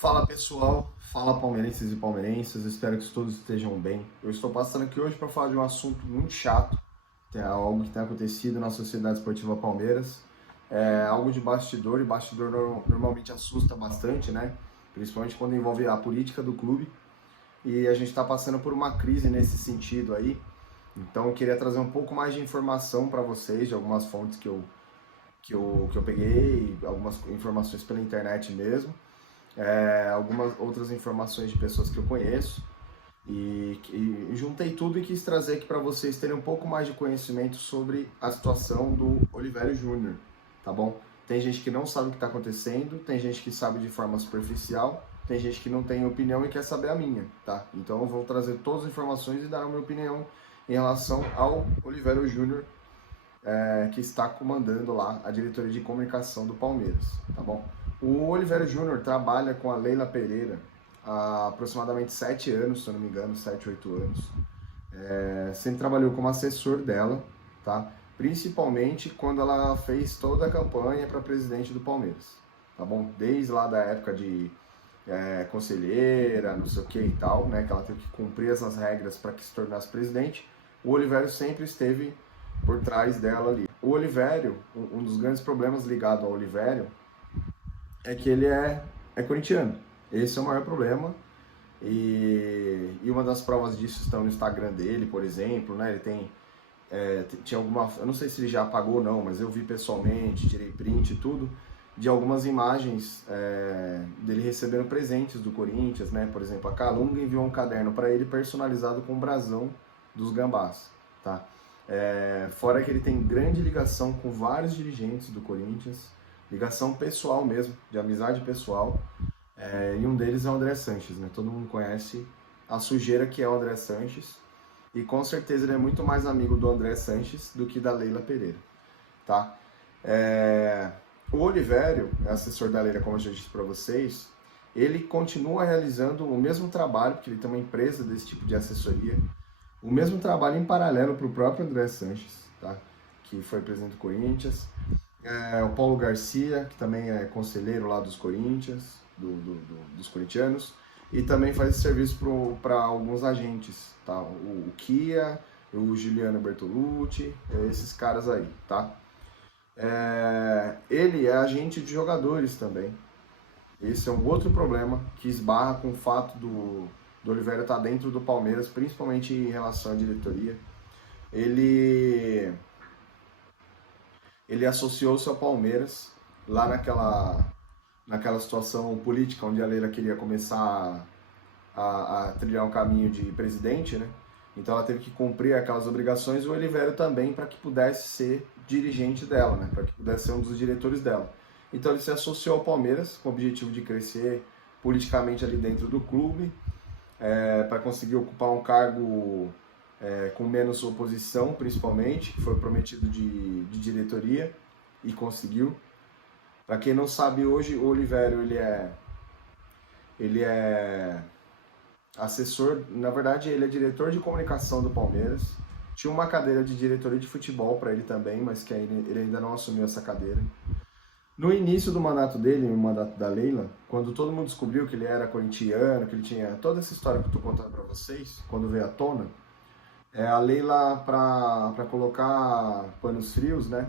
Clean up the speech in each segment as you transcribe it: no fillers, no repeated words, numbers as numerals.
Fala pessoal, fala palmeirenses e palmeirenses, espero que todos estejam bem. Eu estou passando aqui hoje para falar de um assunto muito chato, que é algo que tem acontecido na Sociedade Esportiva Palmeiras. É algo de bastidor, e bastidor normalmente assusta bastante, né? Principalmente quando envolve a política do clube. E a gente está passando por uma crise nesse sentido aí. Então eu queria trazer um pouco mais de informação para vocês, de algumas fontes que eu peguei, algumas informações pela internet mesmo, algumas outras informações de pessoas que eu conheço e juntei tudo e quis trazer aqui para vocês terem um pouco mais de conhecimento sobre a situação do Olivério Júnior, tá bom? Tem gente que não sabe o que está acontecendo, tem gente que sabe de forma superficial, tem gente que não tem opinião e quer saber a minha, tá? Então eu vou trazer todas as informações e dar a minha opinião em relação ao Olivério Júnior, que está comandando lá a diretoria de comunicação do Palmeiras, tá bom? O Olivério Júnior trabalha com a Leila Pereira há aproximadamente 7 anos, se eu não me engano, 7, 8 anos. Sempre trabalhou como assessor dela, tá? Principalmente quando ela fez toda a campanha para presidente do Palmeiras, tá bom? Desde lá da época de conselheira, não sei o que e tal, né? Que ela teve que cumprir essas regras para que se tornasse presidente. O Olivério sempre esteve por trás dela ali. O Olivério, um dos grandes problemas ligado ao Olivério é que ele é corintiano. Esse é o maior problema. E uma das provas disso estão no Instagram dele, por exemplo, né? Ele tinha alguma, eu não sei se ele já apagou ou não, mas eu vi pessoalmente, tirei print e tudo, de algumas imagens dele recebendo presentes do Corinthians, né? Por exemplo, a Calunga enviou um caderno para ele personalizado com o brasão dos Gambás, tá? Fora que ele tem grande ligação com vários dirigentes do Corinthians, ligação pessoal mesmo, de amizade pessoal, e um deles é o André Sanches, né? Todo mundo conhece a sujeira que é o André Sanches, e com certeza ele é muito mais amigo do André Sanches do que da Leila Pereira, tá? O Olivério, assessor da Leila, como eu já disse para vocês, ele continua realizando o mesmo trabalho, porque ele tem uma empresa desse tipo de assessoria, o mesmo trabalho em paralelo para o próprio André Sanches, tá? Que foi presidente do Corinthians, o Paulo Garcia, que também é conselheiro lá dos Corinthians, dos corintianos, e também faz esse serviço para alguns agentes, tá? O Kia, o Juliano Bertolucci, esses caras aí, tá? Ele é agente de jogadores também. Esse é um outro problema que esbarra com o fato do Oliveira estar dentro do Palmeiras, principalmente em relação à diretoria. Ele associou-se ao Palmeiras lá naquela situação política onde a Leila queria começar a trilhar um caminho de presidente, né? Então ela teve que cumprir aquelas obrigações, e o Olivério também, para que pudesse ser dirigente dela, né? Para que pudesse ser um dos diretores dela. Então ele se associou ao Palmeiras com o objetivo de crescer politicamente ali dentro do clube, para conseguir ocupar um cargo com menos oposição, principalmente, que foi prometido de diretoria, e conseguiu. Para quem não sabe, hoje o Olivério ele é assessor, na verdade ele é diretor de comunicação do Palmeiras. Tinha uma cadeira de diretoria de futebol para ele também, mas que ele ainda não assumiu essa cadeira. No início do mandato dele, no mandato da Leila, quando todo mundo descobriu que ele era corintiano, que ele tinha toda essa história que eu estou contando para vocês, quando veio à tona, a Leila, para colocar panos frios, né,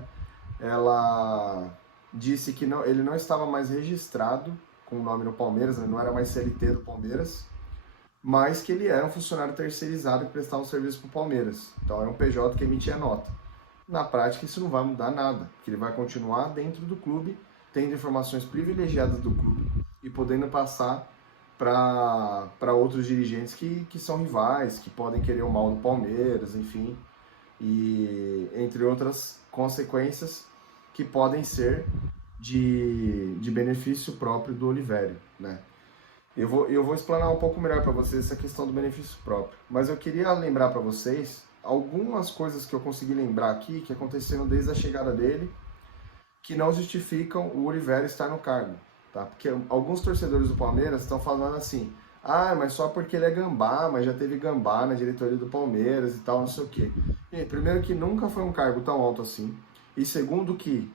ela disse que ele não estava mais registrado com o nome no Palmeiras, né, não era mais CLT do Palmeiras, mas que ele era um funcionário terceirizado que prestava um serviço para o Palmeiras. Então era um PJ que emitia nota. Na prática isso não vai mudar nada, porque ele vai continuar dentro do clube, tendo informações privilegiadas do clube e podendo passar para outros dirigentes que são rivais, que podem querer o mal do Palmeiras, enfim, e entre outras consequências que podem ser de benefício próprio do Olivério, né? Eu vou explanar um pouco melhor para vocês essa questão do benefício próprio, mas eu queria lembrar para vocês algumas coisas que eu consegui lembrar aqui que aconteceram desde a chegada dele, que não justificam o Olivério estar no cargo, tá? Porque alguns torcedores do Palmeiras estão falando assim: ah, mas só porque ele é gambá, mas já teve gambá na diretoria do Palmeiras e tal, não sei o quê. E, primeiro que nunca foi um cargo tão alto assim, e segundo que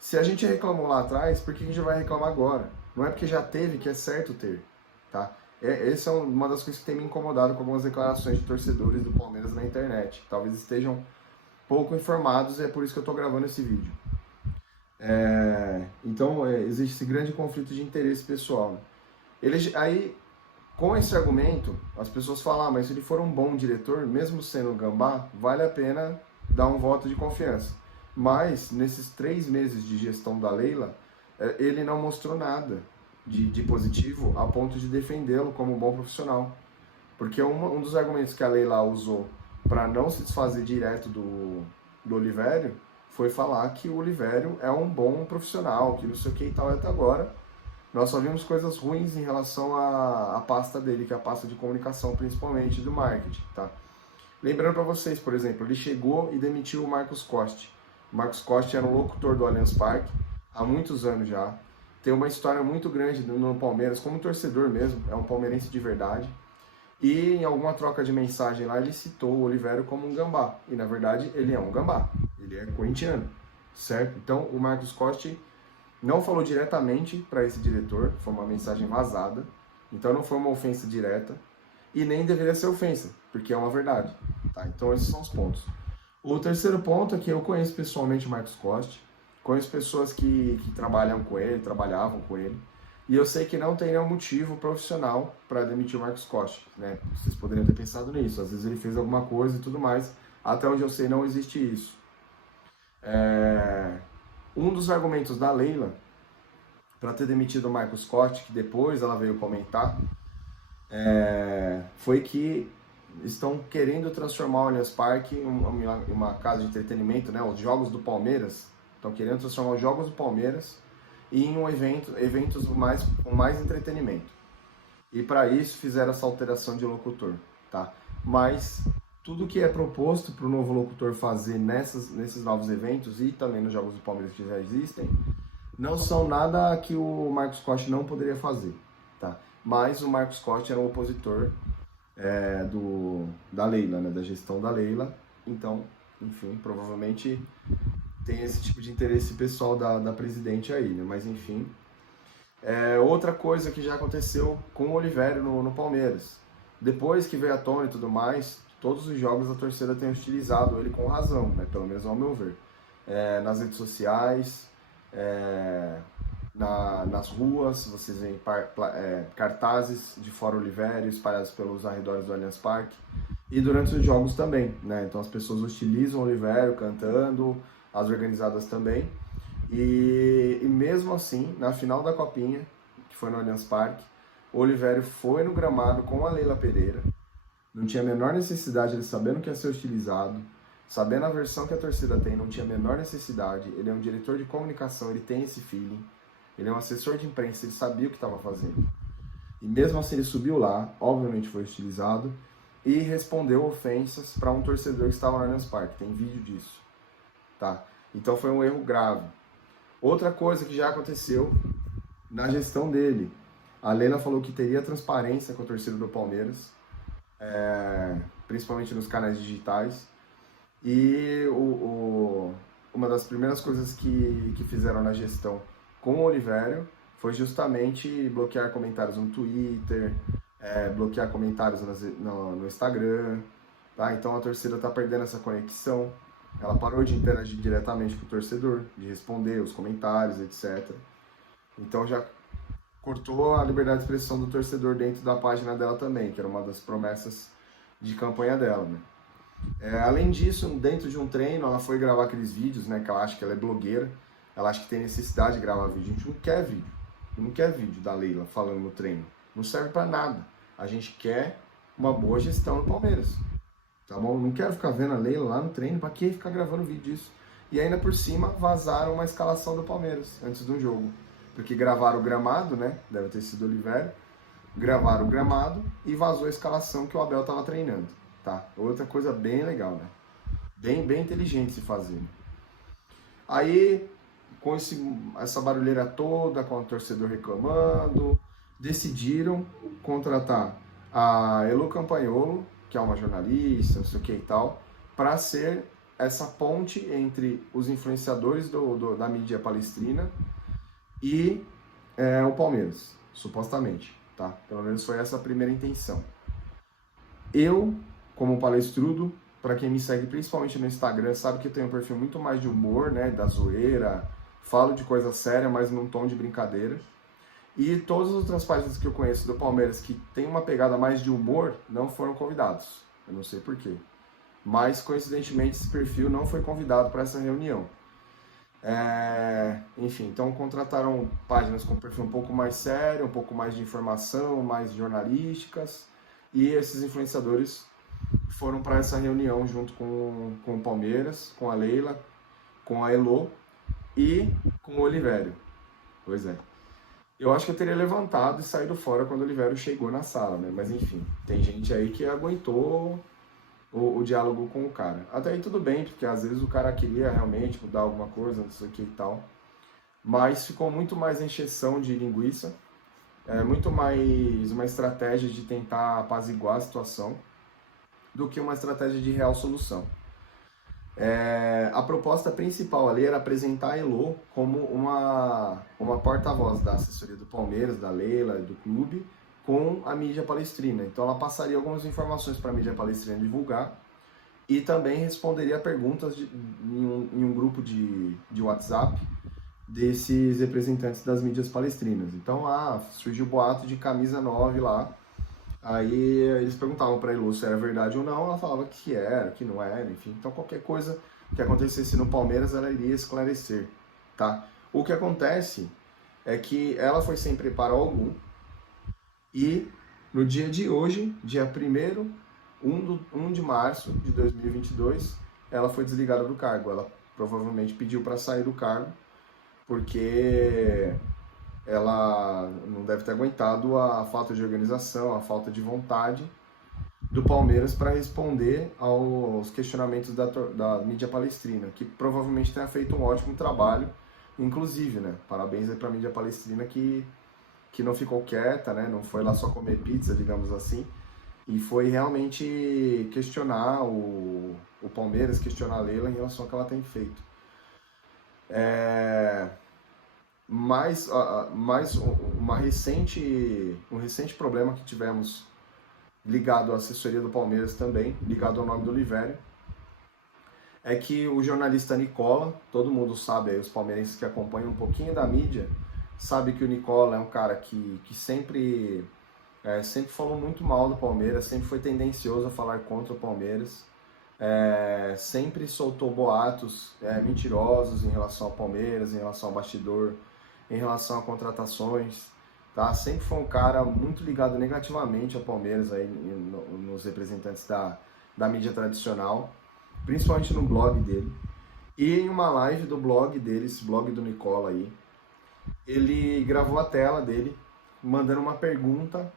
Se a gente reclamou lá atrás, por que a gente vai reclamar agora? Não é porque já teve que é certo ter, tá? Essa é uma das coisas que tem me incomodado com algumas declarações de torcedores do Palmeiras na internet. Talvez estejam pouco informados e é por isso que eu estou gravando esse vídeo. Então, existe esse grande conflito de interesse pessoal. Né? Aí, com esse argumento, as pessoas falam, mas se ele for um bom diretor, mesmo sendo um gambá, vale a pena dar um voto de confiança. Mas, nesses 3 meses de gestão da Leila, ele não mostrou nada de positivo a ponto de defendê-lo como um bom profissional. Porque um dos argumentos que a Leila usou para não se desfazer direto do Olivério foi falar que o Olivério é um bom profissional, que não sei o que e tal, e até agora nós só vimos coisas ruins em relação à pasta dele, que é a pasta de comunicação, principalmente do marketing, tá? Lembrando para vocês, por exemplo, ele chegou e demitiu o Marcos Costa. O Marcos Costa era um locutor do Allianz Parque há muitos anos já. Tem uma história muito grande no Palmeiras, como torcedor mesmo, é um palmeirense de verdade. E em alguma troca de mensagem lá, ele citou o Olivério como um gambá. E na verdade, ele é um gambá. Ele é corintiano, certo? Então, o Marcos Costa não falou diretamente para esse diretor, foi uma mensagem vazada. Então, não foi uma ofensa direta. E nem deveria ser ofensa, porque é uma verdade. Tá? Então, esses são os pontos. O terceiro ponto é que eu conheço pessoalmente o Marcos Costa. Conheço pessoas que trabalham com ele, trabalhavam com ele. E eu sei que não tem nenhum motivo profissional para demitir o Marcos Costa, né? Vocês poderiam ter pensado nisso. Às vezes ele fez alguma coisa e tudo mais. Até onde eu sei, não existe isso. Um dos argumentos da Leila para ter demitido o Marcos Costa, que depois ela veio comentar, foi que estão querendo transformar o Allianz Parque em uma casa de entretenimento, né? Os Jogos do Palmeiras. Estão querendo transformar os Jogos do Palmeiras em um eventos com mais entretenimento. E para isso fizeram essa alteração de locutor, tá? Mas tudo que é proposto para o novo locutor fazer nesses novos eventos e também nos Jogos do Palmeiras que já existem, não são nada que o Marcos Costa não poderia fazer, tá? Mas o Marcos Costa era um opositor da Leila, né? Da gestão da Leila. Então, enfim, provavelmente tem esse tipo de interesse pessoal da presidente aí, né? Mas enfim. Outra coisa que já aconteceu com o Olivério no Palmeiras. Depois que veio à tona e tudo mais, todos os jogos a torcida tem hostilizado ele com razão, né? Pelo menos ao meu ver. Nas redes sociais, nas ruas, vocês veem cartazes de Fora Olivério espalhados pelos arredores do Allianz Parque. E durante os jogos também, né? Então as pessoas hostilizam o Olivério cantando, as organizadas também. E mesmo assim, na final da Copinha, que foi no Allianz Parque, o Olivério foi no gramado com a Leila Pereira. Não tinha a menor necessidade, ele sabendo que ia ser hostilizado, sabendo a versão que a torcida tem, não tinha a menor necessidade. Ele é um diretor de comunicação, ele tem esse feeling. Ele é um assessor de imprensa, ele sabia o que estava fazendo. E mesmo assim ele subiu lá, obviamente foi hostilizado, e respondeu ofensas para um torcedor que estava no Allianz Parque. Tem vídeo disso. Tá? Então foi um erro grave. Outra coisa que já aconteceu na gestão dele, a Leila falou que teria transparência com a torcida do Palmeiras, principalmente nos canais digitais, e uma das primeiras coisas que fizeram na gestão com o Olivério foi justamente bloquear comentários no Twitter, bloquear comentários no Instagram, tá? Então a torcida está perdendo essa conexão. Ela parou de interagir diretamente com o torcedor, de responder os comentários, etc. Então já cortou a liberdade de expressão do torcedor dentro da página dela também, que era uma das promessas de campanha dela, né? Além disso, dentro de um treino, ela foi gravar aqueles vídeos, né? Que ela acha que ela é blogueira, ela acha que tem necessidade de gravar vídeo. A gente não quer vídeo. Não quer vídeo da Leila falando no treino. Não serve pra nada. A gente quer uma boa gestão no Palmeiras. Tá bom? Não quero ficar vendo a Leila lá no treino, pra que ficar gravando vídeo disso? E ainda por cima vazaram uma escalação do Palmeiras antes do jogo. Porque gravaram o gramado, né? Deve ter sido o Olivério. Gravaram o gramado e vazou a escalação que o Abel tava treinando. Tá? Outra coisa bem legal, né? Bem inteligente se fazer. Aí, com essa barulheira toda, com o torcedor reclamando, decidiram contratar a Elo Campagnolo, que é uma jornalista, não sei o que e tal, para ser essa ponte entre os influenciadores da mídia palestrina e o Palmeiras, supostamente, tá? Pelo menos foi essa a primeira intenção. Eu, como palestrudo, para quem me segue principalmente no Instagram, sabe que eu tenho um perfil muito mais de humor, né, da zoeira, falo de coisa séria, mas num tom de brincadeira. E todas as outras páginas que eu conheço do Palmeiras que tem uma pegada mais de humor não foram convidados. Eu não sei porquê. Mas, coincidentemente, esse perfil não foi convidado para essa reunião. Enfim, então contrataram páginas com perfil um pouco mais sério, um pouco mais de informação, mais jornalísticas. E esses influenciadores foram para essa reunião junto com o Palmeiras, com a Leila, com a Elo e com o Olivério. Pois é. Eu acho que eu teria levantado e saído fora quando o Olivério chegou na sala, né? Mas enfim, tem gente aí que aguentou o diálogo com o cara. Até aí tudo bem, porque às vezes o cara queria realmente mudar alguma coisa, não sei o que e tal. Mas ficou muito mais encheção de linguiça, muito mais uma estratégia de tentar apaziguar a situação do que uma estratégia de real solução. A proposta principal ali era apresentar a Elo como uma porta-voz da assessoria do Palmeiras, da Leila, do clube, com a mídia palestrina. Então ela passaria algumas informações para a mídia palestrina divulgar e também responderia perguntas em um grupo de WhatsApp desses representantes das mídias palestrinas. Então surgiu o boato de camisa 9 lá. Aí eles perguntavam para a Elo se era verdade ou não, ela falava que era, que não era, enfim. Então qualquer coisa que acontecesse no Palmeiras ela iria esclarecer, tá? O que acontece é que ela foi sem preparo algum e no dia de hoje, dia 1 de março de 2022, ela foi desligada do cargo. Ela provavelmente pediu para sair do cargo porque ela não deve ter aguentado a falta de organização, a falta de vontade do Palmeiras para responder aos questionamentos da mídia palestrina, que provavelmente tenha feito um ótimo trabalho, inclusive, né? Parabéns aí para a mídia palestrina que não ficou quieta, né? Não foi lá só comer pizza, digamos assim, e foi realmente questionar o Palmeiras, questionar a Leila em relação ao que ela tem feito. Mais um recente problema que tivemos ligado à assessoria do Palmeiras também, ligado ao nome do Olivério, é que o jornalista Nicola, todo mundo sabe, aí, os palmeirenses que acompanham um pouquinho da mídia, sabe que o Nicola é um cara que sempre falou muito mal do Palmeiras, sempre foi tendencioso a falar contra o Palmeiras, sempre soltou boatos mentirosos em relação ao Palmeiras, em relação ao bastidor, em relação a contratações, tá? Sempre foi um cara muito ligado negativamente ao Palmeiras aí, nos representantes da mídia tradicional, principalmente no blog dele. E em uma live do blog dele, esse blog do Nicola aí, ele gravou a tela dele, mandando uma pergunta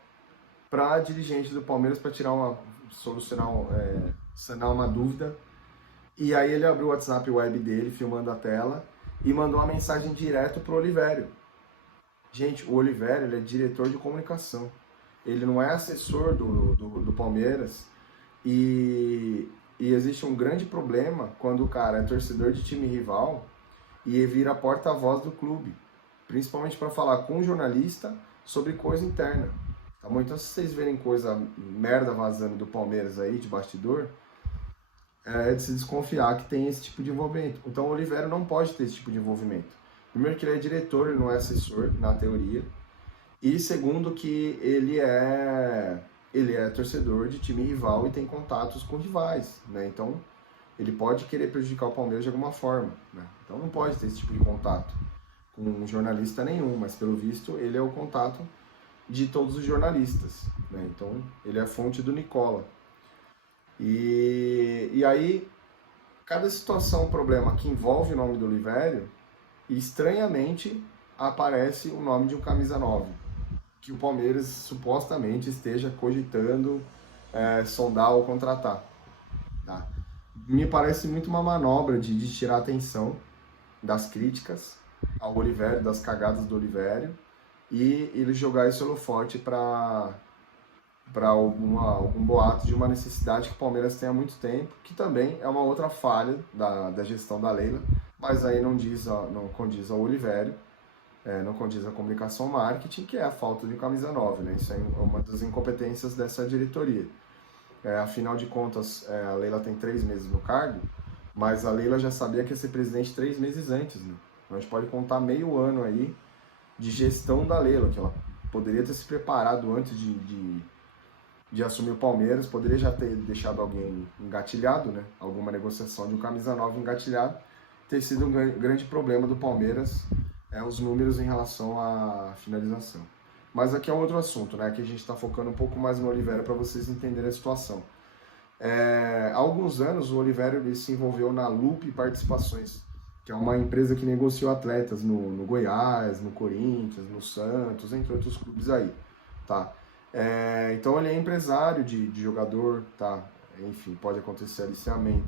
para a dirigente do Palmeiras para sanar uma dúvida. E aí ele abriu o WhatsApp web dele, filmando a tela, e mandou uma mensagem direto pro Olivério. Gente, o Olivério, ele é diretor de comunicação. Ele não é assessor do Palmeiras. E existe um grande problema quando o cara é torcedor de time rival e vira porta-voz do clube. Principalmente para falar com o jornalista sobre coisa interna. Tá bom? Então, se vocês verem coisa merda vazando do Palmeiras aí, de bastidor, é de se desconfiar que tem esse tipo de envolvimento. Então o Olivério não pode ter esse tipo de envolvimento. Primeiro que ele é diretor, ele não é assessor, na teoria. E segundo que ele é torcedor de time rival e tem contatos com rivais, né? Então ele pode querer prejudicar o Palmeiras de alguma forma, né? Então não pode ter esse tipo de contato com um jornalista nenhum, mas pelo visto ele é o contato de todos os jornalistas, né? Então ele é a fonte do Nicola. E aí, cada situação, problema que envolve o nome do Olivério, estranhamente aparece o nome de um camisa 9, que o Palmeiras supostamente esteja cogitando sondar ou contratar. Tá? Me parece muito uma manobra de tirar a atenção das críticas ao Olivério, das cagadas do Olivério, e ele jogar esse holofote para para algum boato de uma necessidade que o Palmeiras tem há muito tempo, que também é uma outra falha da gestão da Leila, mas aí não condiz ao Olivério, não condiz à comunicação marketing, que é a falta de camisa 9, né? Isso é uma das incompetências dessa diretoria. Afinal de contas, a Leila tem 3 meses no cargo, mas a Leila já sabia que ia ser presidente 3 meses antes, né? A gente pode contar meio ano aí de gestão da Leila, que ela poderia ter se preparado antes de assumir o Palmeiras, poderia já ter deixado alguém engatilhado, né? Alguma negociação de um camisa 9 engatilhado, ter sido um grande problema do Palmeiras, os números em relação à finalização. Mas aqui é um outro assunto, né? Que a gente está focando um pouco mais no Olivério para vocês entenderem a situação. Há alguns anos o Olivério ele se envolveu na Loop Participações, que é uma empresa que negociou atletas no Goiás, no Corinthians, no Santos, entre outros clubes aí, tá? Então ele é empresário de jogador, tá? Enfim, pode acontecer aliciamento.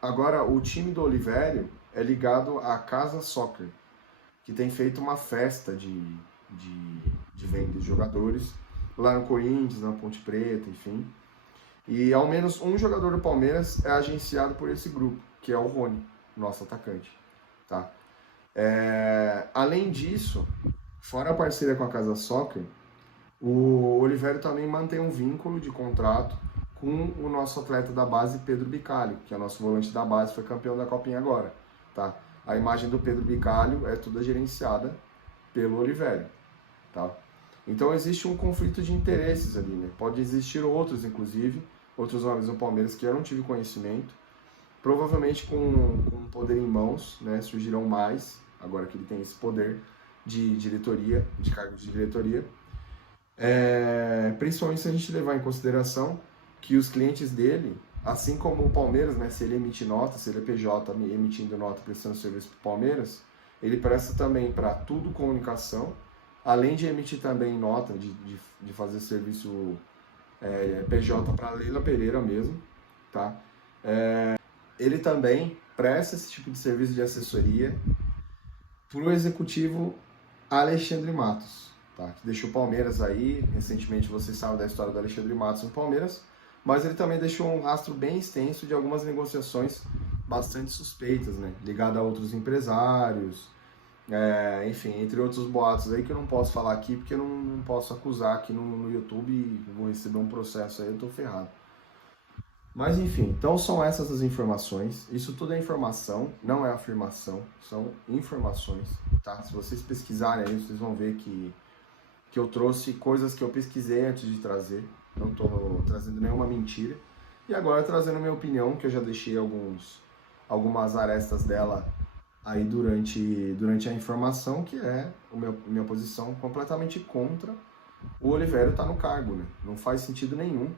Agora, o time do Olivério é ligado à Casa Soccer, que tem feito uma festa de venda de jogadores lá no Corinthians, na Ponte Preta, enfim. E ao menos um jogador do Palmeiras é agenciado por esse grupo, que é o Rony, nosso atacante, tá? Além disso, fora a parceria com a Casa Soccer, o Olivério também mantém um vínculo de contrato com o nosso atleta da base, Pedro Bicalho, que é nosso volante da base, foi campeão da Copinha agora, tá? A imagem do Pedro Bicalho é toda gerenciada pelo Olivério, tá? Então existe um conflito de interesses ali, né? Pode existir outros, inclusive, outros nomes do Palmeiras que eu não tive conhecimento. Provavelmente com poder em mãos, né? Surgirão mais, agora que ele tem esse poder de diretoria, de cargo de diretoria. Principalmente se a gente levar em consideração que os clientes dele, assim como o Palmeiras, né? Se ele emite nota, se ele é PJ emitindo nota prestando serviço para o Palmeiras, ele presta também para tudo comunicação, além de emitir também nota de fazer serviço PJ para Leila Pereira mesmo, tá? Ele também presta esse tipo de serviço de assessoria para o executivo Alexandre Matos, tá? Que deixou o Palmeiras aí, recentemente vocês sabem da história do Alexandre Matos no Palmeiras, mas ele também deixou um rastro bem extenso de algumas negociações bastante suspeitas, né? Ligado a outros empresários, enfim, entre outros boatos aí que eu não posso falar aqui porque eu não posso acusar aqui no YouTube e vou receber um processo aí, eu tô ferrado. Mas enfim, então são essas as informações. Isso tudo é informação, não é afirmação, são informações, tá? Se vocês pesquisarem aí, vocês vão ver que eu trouxe coisas que eu pesquisei antes de trazer, não estou trazendo nenhuma mentira. E agora trazendo minha opinião, que eu já deixei algumas arestas dela aí durante a informação, que é minha posição completamente contra o Olivério estar no cargo, né? Não faz sentido nenhum.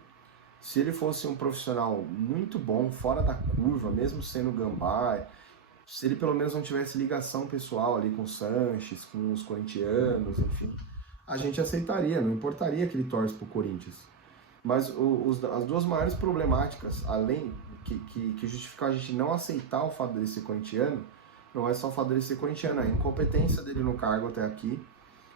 Se ele fosse um profissional muito bom, fora da curva, mesmo sendo gambá, se ele pelo menos não tivesse ligação pessoal ali com o Sanches, com os corintianos, enfim, a gente aceitaria, não importaria que ele torce pro Corinthians. Mas as duas maiores problemáticas, além que justificam a gente não aceitar o fato dele ser corintiano, não é só o fato dele ser corintiano, é a incompetência dele no cargo até aqui,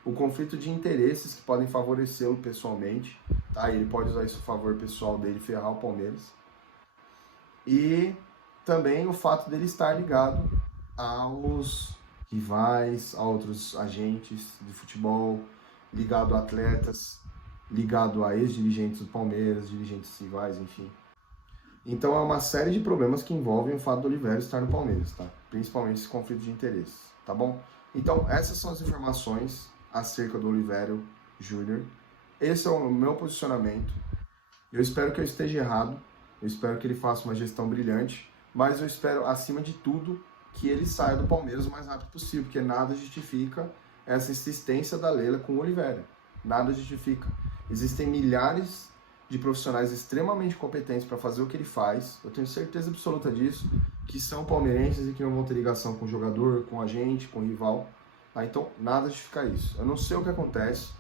o conflito de interesses que podem favorecê-lo pessoalmente, tá? Ele pode usar isso a favor pessoal dele, ferrar o Palmeiras. E também o fato dele estar ligado aos rivais, a outros agentes de futebol, ligado a atletas, ligado a ex-dirigentes do Palmeiras, dirigentes rivais, enfim. Então é uma série de problemas que envolvem o fato do Olivério estar no Palmeiras, tá? Principalmente esse conflito de interesses, tá bom? Então essas são as informações acerca do Olivério Júnior. Esse é o meu posicionamento. Eu espero que eu esteja errado, eu espero que ele faça uma gestão brilhante, mas eu espero, acima de tudo, que ele saia do Palmeiras o mais rápido possível, porque nada justifica essa insistência da Leila com o Olivério. Nada justifica. Existem milhares de profissionais extremamente competentes para fazer o que ele faz, eu tenho certeza absoluta disso, que são palmeirenses e que não vão ter ligação com o jogador, com a gente, com o rival. Então, nada justifica isso. Eu não sei o que acontece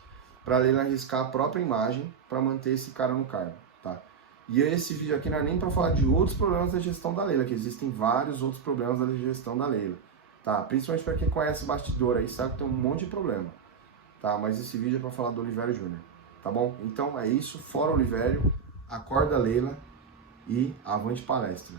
para a Leila arriscar a própria imagem para manter esse cara no cargo, tá? E esse vídeo aqui não é nem para falar de outros problemas da gestão da Leila, que existem vários outros problemas da gestão da Leila, tá? Principalmente para quem conhece bastidor aí, sabe que tem um monte de problema, tá? Mas esse vídeo é para falar do Olivério Júnior, tá? tá bom? Então é isso, fora Olivério, acorda Leila e avante palestra.